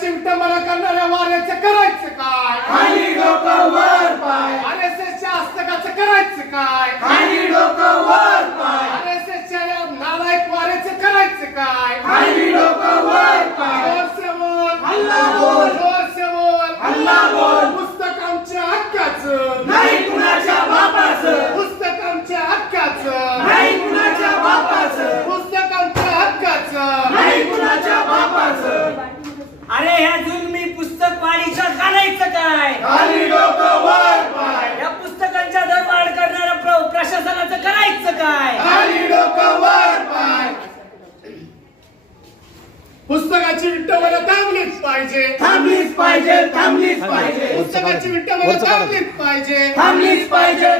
चिमटा मला करणाऱ्या वाऱ्याचं करायचं काय? खाली डोकं वर पाय, RSSच्या हस्तकाचं करायचं काय? खाली डोकं वर पाय, RSSच्या या नालायक वाऱ्याचं करायचं काय? खाली डोकं वर पाय. जोर से बोल, हल्ला बोल, जोर से बोल, हल्ला बोल. पुस्तक आमच्या हक्काचं, नाही कुणाच्या बापाचं, पुस्तक आमच्या हक्काचं, नाही कुणाच्या बापाचं, पुस्तक आमच्या हक्काचं. नाही कुणाच्या बापाचं. अरे ह्या जुलमी पुस्तक वाढीचं घालायचं काय? खाली डोकं वर पाय, या पुस्तकांच्या दरवाढ करणाऱ्या प्रशासनाचं करायचं काय? खाली डोकं वर पाय. पुस्तकाची विट्ट मला थांबलीच पाहिजे, थांबलीच पाहिजे, थांबलीच पाहिजे, पुस्तकाची विट्ट मला थांबलीच पाहिजे. थांबलीच पाहिजे,